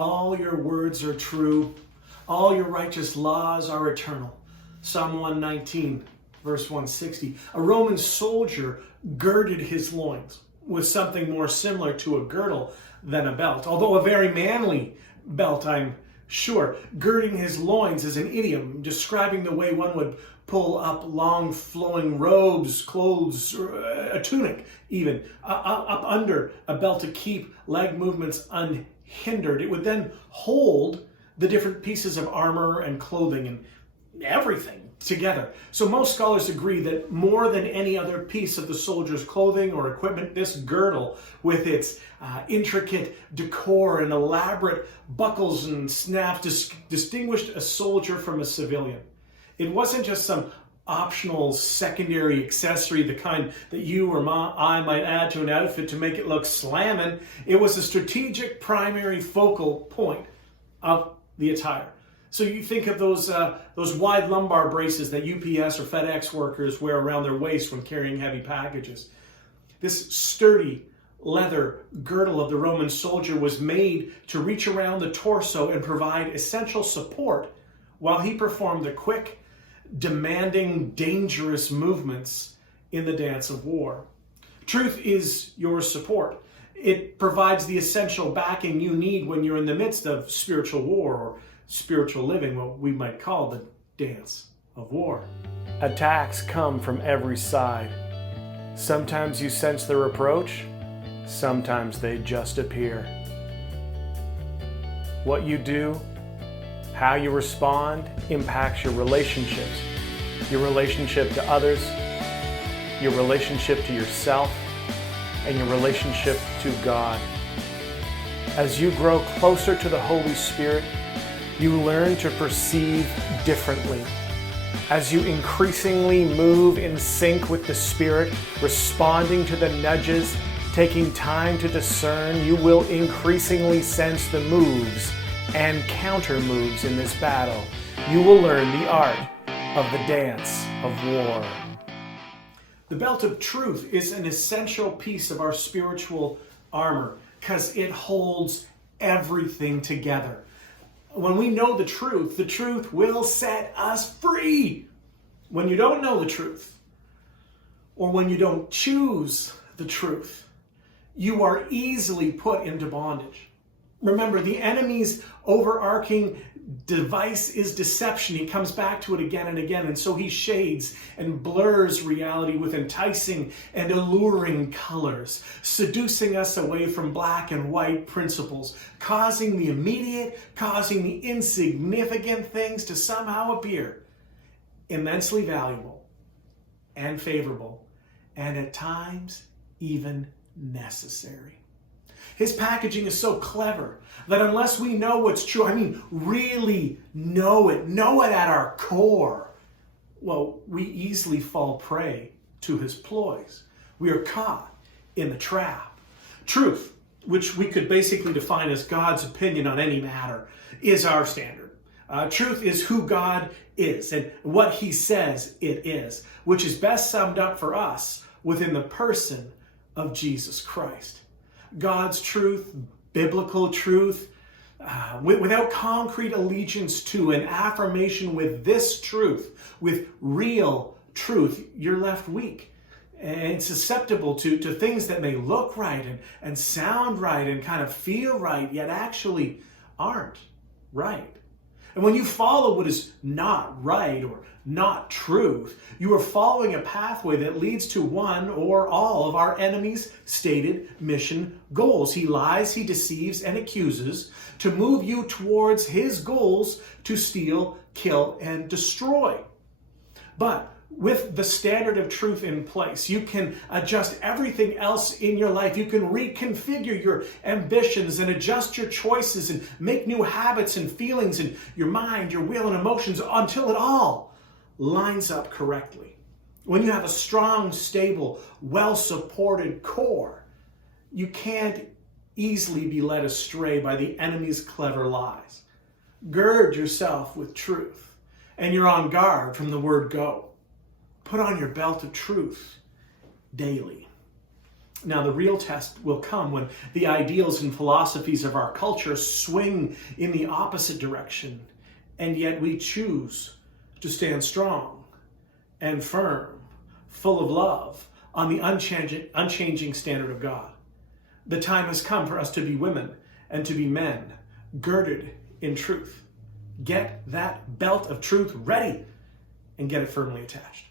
All your words are true. All your righteous laws are eternal. Psalm 119, verse 160. A Roman soldier girded his loins with something more similar to a girdle than a belt, although a very manly belt, I'm sure. Girding his loins is an idiom describing the way one would pull up long flowing robes, clothes, a tunic even, up under a belt to keep leg movements unhindered. It would then hold the different pieces of armor and clothing and everything together. So most scholars agree that more than any other piece of the soldier's clothing or equipment, this girdle with its intricate decor and elaborate buckles and snaps distinguished a soldier from a civilian. It wasn't just some optional secondary accessory, the kind that you or I might add to an outfit to make it look slammin'. It was a strategic primary focal point of the attire. So you think of those wide lumbar braces that UPS or FedEx workers wear around their waist when carrying heavy packages. This sturdy leather girdle of the Roman soldier was made to reach around the torso and provide essential support while he performed the quick, demanding, dangerous movements in the dance of war. Truth is your support. It provides the essential backing you need when you're in the midst of spiritual war or spiritual living, what we might call the dance of war. Attacks come from every side. Sometimes you sense their approach, sometimes they just appear. What you do, how you respond, impacts your relationships, your relationship to others, your relationship to yourself, and your relationship to God. As you grow closer to the Holy Spirit, you learn to perceive differently. As you increasingly move in sync with the Spirit, responding to the nudges, taking time to discern, you will increasingly sense the moves and counter moves in this battle. You will learn the art of the dance of war. The belt of truth is an essential piece of our spiritual armor because it holds everything together. When we know the truth will set us free. When you don't know the truth, or when you don't choose the truth, you are easily put into bondage. Remember, the enemy's overarching device is deception. He comes back to it again and again, and so he shades and blurs reality with enticing and alluring colors, seducing us away from black and white principles, causing the immediate, causing the insignificant things to somehow appear immensely valuable and favorable, and at times even necessary. His packaging is so clever that unless we know what's true, really know it at our core, well, we easily fall prey to his ploys. We are caught in the trap. Truth, which we could basically define as God's opinion on any matter, is our standard. Truth is who God is and what he says it is, which is best summed up for us within the person of Jesus Christ. God's truth, biblical truth, without concrete allegiance to an affirmation with this truth, with real truth, you're left weak and susceptible to things that may look right and sound right and kind of feel right, yet actually aren't right. And when you follow what is not right or not truth, you are following a pathway that leads to one or all of our enemy's stated mission goals. He lies, he deceives, and accuses to move you towards his goals to steal, kill, and destroy. But with the standard of truth in place, you can adjust everything else in your life. You can reconfigure your ambitions and adjust your choices and make new habits and feelings in your mind, your will, and emotions until it all lines up correctly. When you have a strong, stable, well-supported core, you can't easily be led astray by the enemy's clever lies. Gird yourself with truth, and you're on guard from the word go. Put on your belt of truth daily. Now, the real test will come when the ideals and philosophies of our culture swing in the opposite direction, and yet we choose to stand strong and firm, full of love, on the unchanging standard of God. The time has come for us to be women and to be men, girded in truth. Get that belt of truth ready and get it firmly attached.